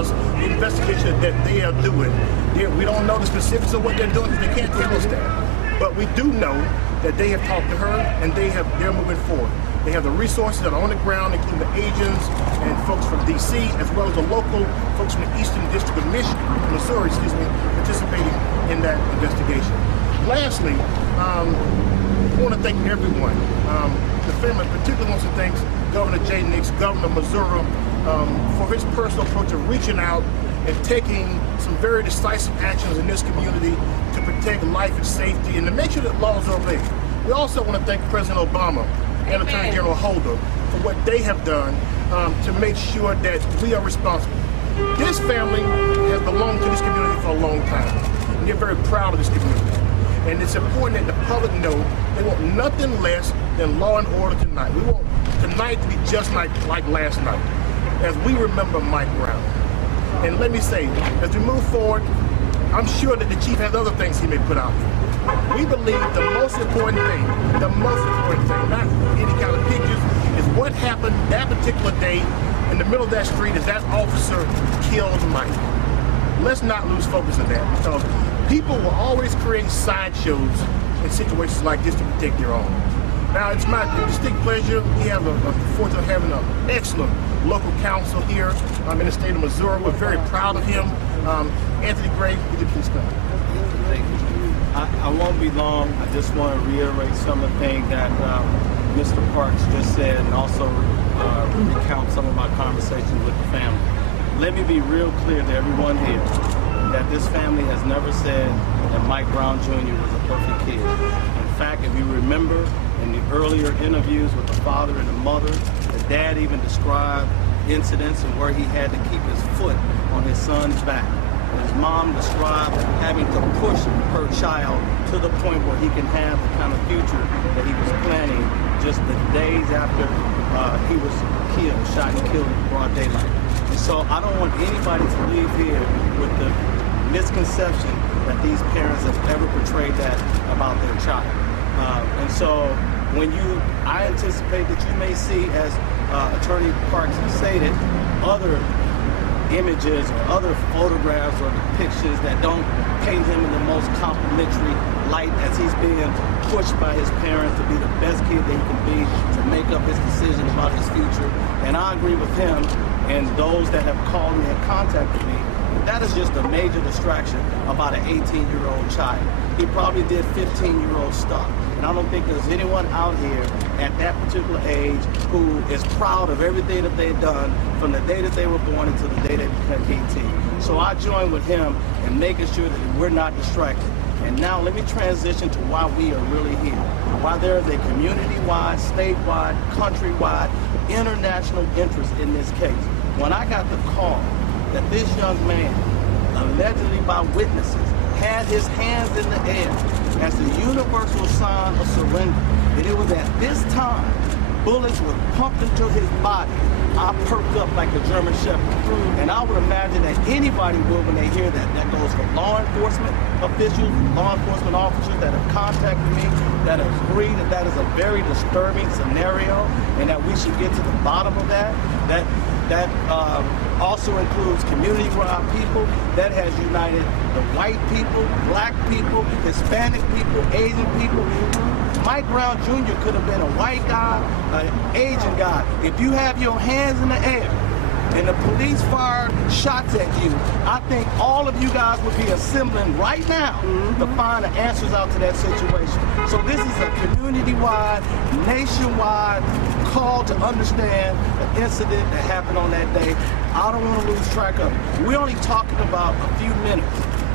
us the investigation that they are doing. We don't know the specifics of what they're doing because they can't tell us that. But we do know that they have talked to her and they're moving forward. They have the resources that are on the ground, including the agents and folks from D.C., as well as the local folks from the Eastern District of Missouri, participating in that investigation. Lastly, I want to thank everyone. The family particularly wants to thank Governor Jay Nix, Governor of Missouri, for his personal approach of reaching out and taking some very decisive actions in this community to protect life and safety and to make sure that laws are obeyed. We also want to thank President Obama and Attorney General Holder for what they have done to make sure that we are responsible. This family has belonged to this community for a long time, and they're very proud of this community. And it's important that the public know they want nothing less than law and order tonight. We want tonight to be just like last night, as we remember Mike Brown. And let me say, as we move forward, I'm sure that the chief has other things he may put out there. We believe the most important thing, not any kind of pictures, is what happened that particular day in the middle of that street as that officer killed Mike. Let's not lose focus of that, because people will always create sideshows in situations like this to protect their own. Now, it's my distinct pleasure. We have the fortune of having an excellent local council here in the state of Missouri. We're very proud of him. Anthony Gray, would you please come? Thank you. I won't be long. I just want to reiterate some of the things that Mr. Parks just said, and also recount some of my conversations with the family. Let me be real clear to everyone here that this family has never said that Mike Brown Jr. was a perfect kid. In fact, if you remember in the earlier interviews with the father and the mother, the dad even described incidents and where he had to keep his foot on his son's back. His mom described having to push her child to the point where he can have the kind of future that he was planning just the days after he was killed, shot and killed in broad daylight. And so I don't want anybody to leave here with the misconception that these parents have ever portrayed that about their child. And so I anticipate that you may see, as Attorney Parks stated, other images or other photographs or depictions that don't paint him in the most complimentary light as he's being pushed by his parents to be the best kid that he can be, to make up his decision about his future. And I agree with him and those that have called me and contacted me. That is just a major distraction about an 18-year-old child. He probably did 15-year-old stuff. And I don't think there's anyone out here at that particular age who is proud of everything that they've done from the day that they were born until the day they became 18. So I join with him in making sure that we're not distracted. And now let me transition to why we are really here. Why there is a community-wide, statewide, countrywide, international interest in this case. When I got the call that this young man, allegedly by witnesses, had his hands in the air as the universal sign of surrender, and it was at this time bullets were pumped into his body, I perked up like a German Shepherd. And I would imagine that anybody will when they hear that. That goes for law enforcement officials, law enforcement officers that have contacted me, that have agreed that that is a very disturbing scenario and that we should get to the bottom of that. That also includes community-wide people. That has united the white people, black people, Hispanic people, Asian people. Mike Brown Jr. could have been a white guy, an Asian guy. If you have your hands in the air and the police fired shots at you, I think all of you guys would be assembling right now to find the answers out to that situation. So this is a community-wide, nationwide call to understand the incident that happened on that day. I don't want to lose track of it. We're only talking about a few minutes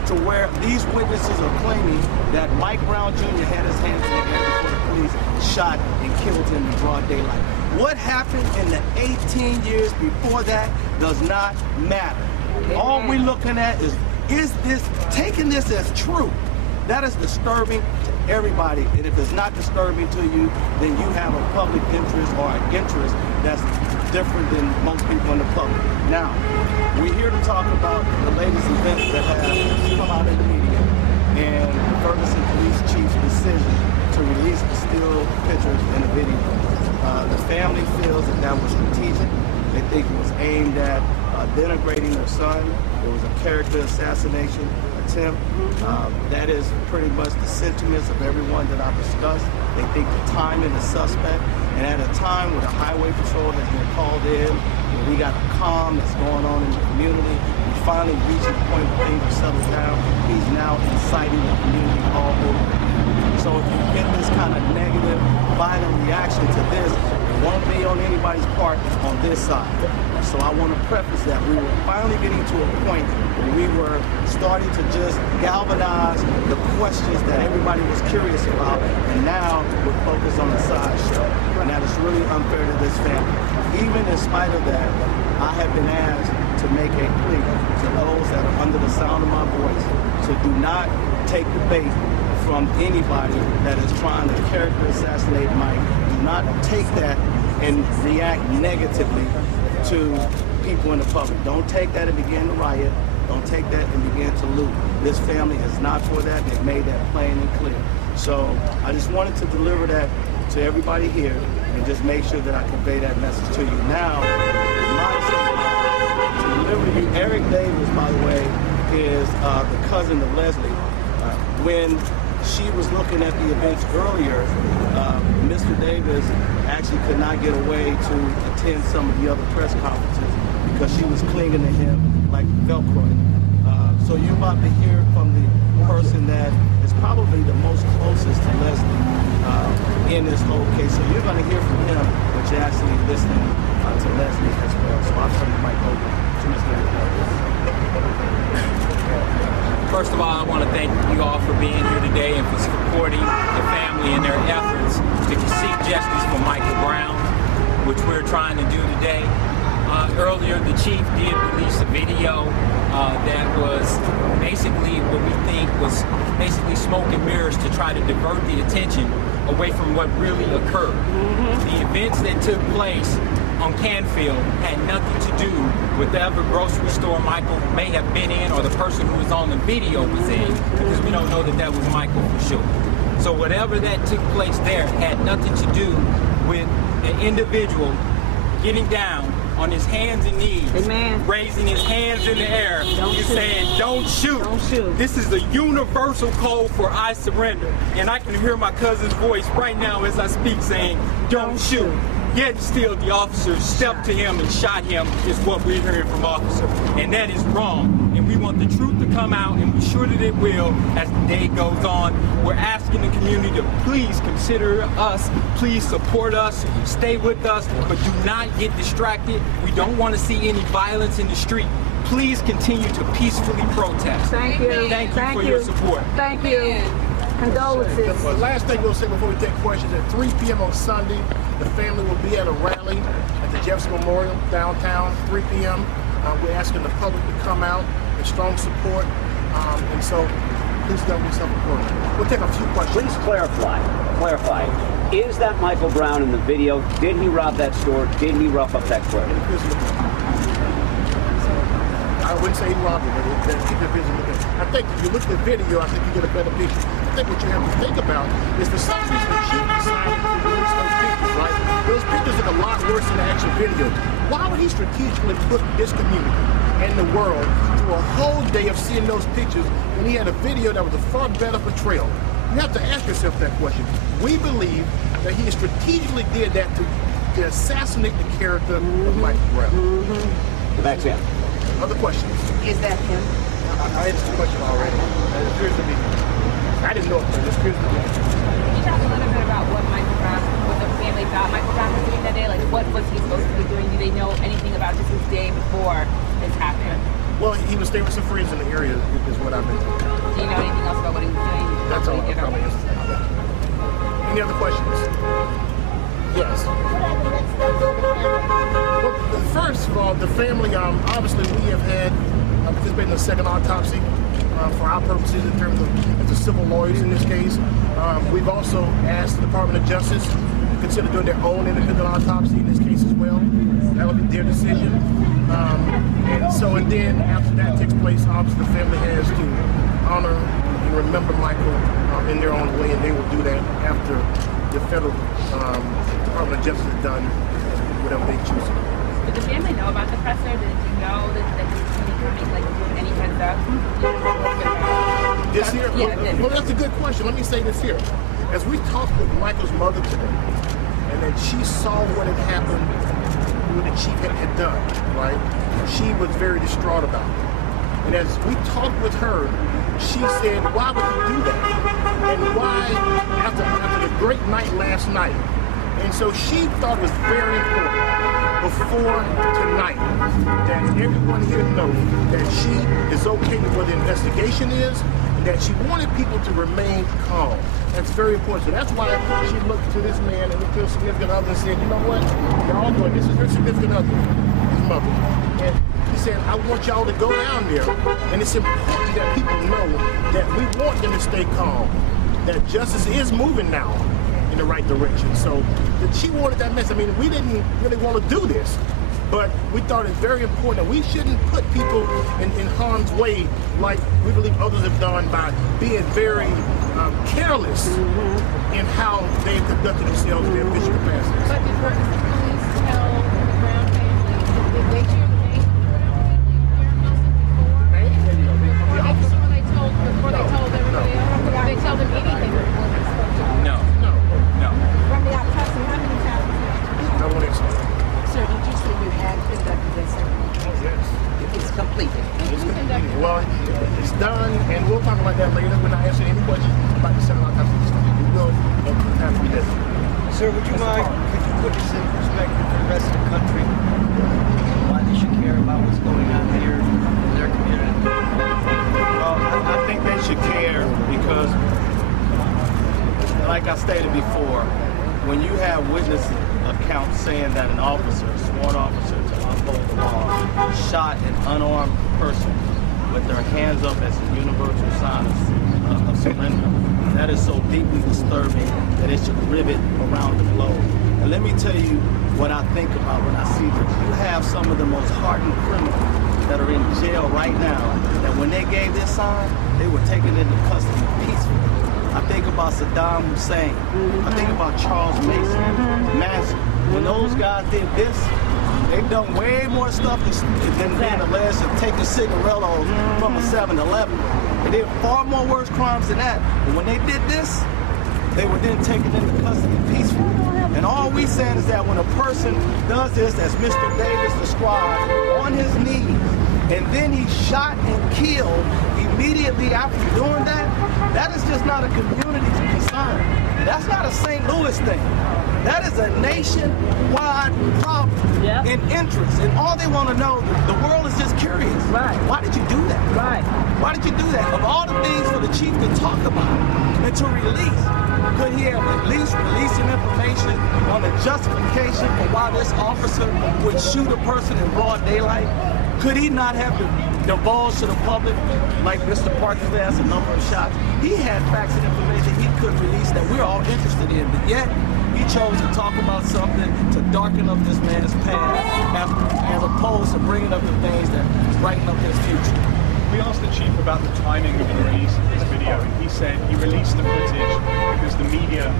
to where these witnesses are claiming that Mike Brown Jr. had his hands in the air before the police shot and killed him in broad daylight. What happened in the 18 years before that does not matter. All we're looking at is this, taking this as true? That is disturbing to everybody, and if it's not disturbing to you, then you have a public interest or an interest that's different than most people in the public. Now, we're here to talk about the latest events that have come out in the media and the Ferguson police chief's decision to release the still pictures and the video. The family feels that that was strategic. They think it was aimed at denigrating their son. It was a character assassination attempt. That is pretty much the sentiments of everyone that I've discussed. They think the timing is suspect, and at a time where the highway patrol has been called in, where we got a calm that's going on in the community, we finally reached the point where things are settled down. He's now inciting the community all over again. So if you get this kind of negative, violent reaction to this, it won't be on anybody's part, it's on this side. So I want to preface that we were finally getting to a point where we were starting to just galvanize the questions that everybody was curious about, and now we're focused on the sideshow. And that is really unfair to this family. Even in spite of that, I have been asked to make a plea to those that are under the sound of my voice to do not take the bait from anybody that is trying to character assassinate Mike. Do not take that and react negatively to people in the public. Don't take that and begin to riot. Don't take that and begin to loot. This family is not for that. They've made that plain and clear. So I just wanted to deliver that to everybody here and just make sure that I convey that message to you. Now, to deliver you, Eric Davis, by the way, is the cousin of Leslie. When she was looking at the events earlier, Mr. Davis actually could not get away to attend some of the other press conferences because she was clinging to him like Velcro. So you're about to hear from the person that is probably the most closest to Leslie in this whole case. So you're going to hear from him, but you're actually listening to Leslie as well. So I'll turn the mic over to Mr. Davis. First of all, I want to thank you all for being here today and for supporting the family in their efforts to seek justice for Michael Brown, which we're trying to do today. Earlier, the chief did release a video that was basically what we think was basically smoke and mirrors to try to divert the attention away from what really occurred. The events that took place on Canfield had nothing to do with whatever grocery store Michael may have been in or the person who was on the video was in, because we don't know that that was Michael for sure. So whatever that took place there had nothing to do with an individual getting down on his hands and knees, Amen. Raising his hands in the air, he's saying, don't shoot. Don't shoot. This is a universal call for I surrender. And I can hear my cousin's voice right now as I speak saying, don't shoot. Yet still the officer stepped to him and shot him is what we're hearing from officer. And that is wrong. And we want the truth to come out, and we're sure that it will as the day goes on. We're asking the community to please consider us, please support us, stay with us, but do not get distracted. We don't want to see any violence in the street. Please continue to peacefully protest. Thank you. Thank you for your support. Thank you. Condolences. The last thing we'll say before we take questions, at 3 p.m. on Sunday, the family will be at a rally at the Jefferson Memorial downtown, 3 p.m. We're asking the public to come out in strong support, and so please don't be self-important. We'll take a few questions. Please clarify. Is that Michael Brown in the video? Did he rob that store? Did he rough up that clerk? I wouldn't say he robbed it, but I think if you look at the video, I think you get a better picture. I think what you have to think about is for some reason the chief decided to release those pictures, right? Those pictures look a lot worse than the actual video. Why would he strategically put this community and the world through a whole day of seeing those pictures when he had a video that was a far better portrayal? You have to ask yourself that question. We believe that he strategically did that to assassinate the character of Michael Brown. Back to him. Other questions? Is that him? I answered the question already. It appears to be. I didn't know it, but it appears to be. Can you talk a little bit about what Michael Brown, what the family thought Michael Brown was doing that day? Like, what was he supposed to be doing? Do they know anything about this day before this happened? Well, he was staying with some friends in the area, is what I've been told. Do you know anything else about what he was doing? That's all I'll probably answer. Any other questions? Yes. Well, first of all, the family, obviously we have had participated in the second autopsy for our purposes in terms of as the civil lawyers in this case. We've also asked the Department of Justice to consider doing their own independent autopsy in this case as well. That will be their decision. And then after that takes place, obviously the family has to honor and remember Michael in their own way, and they will do that after the federal Department of Justice is done whatever they choose. the family know about the presser? Did you know that he was going to be coming? Like, did you have any heads up? This here? Yeah, Well, that's a good question. Let me say this here. As we talked with Michael's mother today, and then she saw what had happened, what the chief had done, right? She was very distraught about it. And as we talked with her, she said, why would he do that? And why, after the great night last night? And so she thought it was very important before tonight that everyone here knows that she is okay with what the investigation is, and that she wanted people to remain calm. That's very important. So that's why she looked to this man and looked to her significant other and said, you know what? Y'all doing this is her significant other, his mother. And he said, I want y'all to go down there, and it's important that people know that we want them to stay calm, that justice is moving now in the right direction. So that she wanted that message. I mean, we didn't really want to do this, but we thought it's very important that we shouldn't put people in harm's way like we believe others have done by being very careless in how they conducted themselves in their official capacities. But did the police tell the Brown family, did they share the name of the Brown family, Darren Wilson, before they told everybody else? Did they tell them anything before they spoke to them? No. From the autopsy, how many times? I want to explain. Sir, did you say you had conducted this surgery? Oh, yes. It's completed. It's completed. Well, it's done, and we'll talk about that later. We're not answering any questions about the second autopsy. We will at the time we did. Sir, would you mind, could you put this in perspective for the rest of the country? Why they should care about what's going on here in their community? Well, I think they should care because, like I stated before, when you have witness accounts saying that an officer, a sworn officer to uphold the law, shot an unarmed person with their hands up as a universal sign of surrender, that is so deeply disturbing that it should rivet around the globe. And let me tell you what I think about when I see this. You have some of the most hardened criminals that are in jail right now, that when they gave this sign, they were taken into custody peacefully. I think about Saddam Hussein. I think about Charles Manson. When those guys did this, they've done way more stuff than being alleged to take a cigarillos from a 7-Eleven. They did far more worse crimes than that. But when they did this, they were then taken into custody peacefully. And all we saying is that when a person does this, as Mr. Davis described, on his knees, and then he's shot and killed immediately after doing that, that is just not a community concern. That's not a St. Louis thing. That is a nationwide problem in interest. And all they want to know, the world is just curious. Right. Why did you do that? Right. Why did you do that? Of all the things for the chief to talk about and to release, could he have at least released some information on the justification for why this officer would shoot a person in broad daylight? Could he not have divulged to the public, like Mr. Parker has a number of shots? He had facts and information he could release that we're all interested in, but yet he chose to talk about something to darken up this man's path as opposed to bringing up the things that brighten up his future. We asked the chief about the timing of the release of this video, and he said he released the footage because the media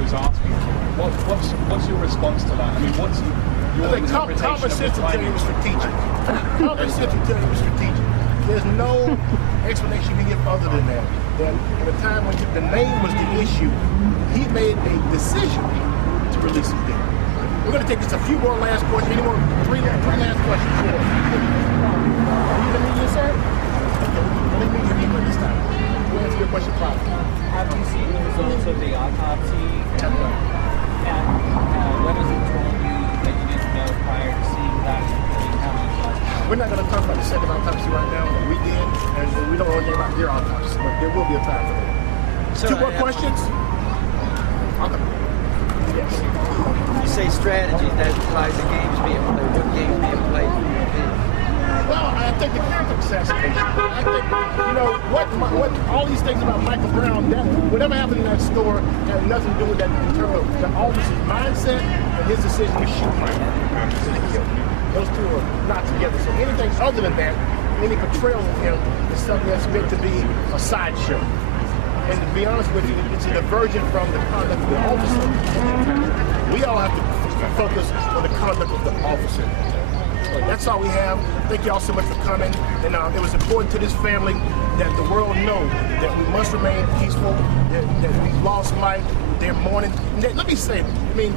was asking for it. What's your response to that? I mean, what's your interpretation of the timing? It was strategic. Common sense will tell you it was strategic. There's no explanation you can give other than that. That at the time when the name was the issue, he made a decision to release the video. We're going to take just a few more last questions. Any more? Three last questions. Are you the media, sir? Okay, let me give you this time. We'll answer your question properly. Have you seen the results of the autopsy? And when was it told you that you didn't know prior to seeing that? We're not going to talk about the second autopsy right now, but we did, and we don't know anything about their autopsy, but there will be a time for that. Sir, Two more questions? Okay. Yes. You say strategy, that implies the games being played. What games being played? Well, I think the character assassination. I think, you know, what all these things about Michael Brown, that whatever happened in that store had nothing to do with that in terms of the officer's mindset and his decision to shoot Michael. Those two are not together. So anything other than that, any portrayal of him is something that's meant to be a sideshow. And to be honest with you, it's a diversion from the conduct of the officer. We all have to focus on the conduct of the officer. That's all we have. Thank you all so much for coming. And it was important to this family that the world know that we must remain peaceful, that we've lost life, they're mourning. Let me say, I mean,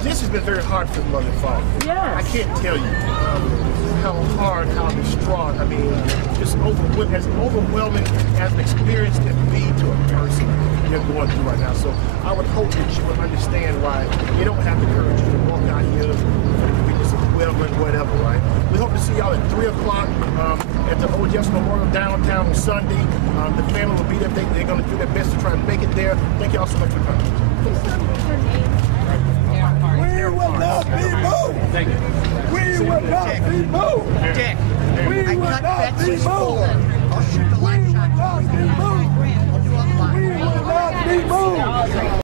this has been very hard for the mother and father. Yes. I can't tell you how hard, how distraught, I mean, just as overwhelming as an experience can be to a person you're going through right now. So I would hope that you would understand why you don't have the courage to walk out here for the convenience of whoever and whatever, right? We hope to see y'all at 3 o'clock at the Old Jefferson Memorial downtown on Sunday. The family will be there. They're going to do their best to try and make it there. Thank y'all so much for coming. We will not be moved. Thank you. We will not be moved. Dick, We will not be moved. I'll shoot the light shot. We will not be moved. We will not be moved.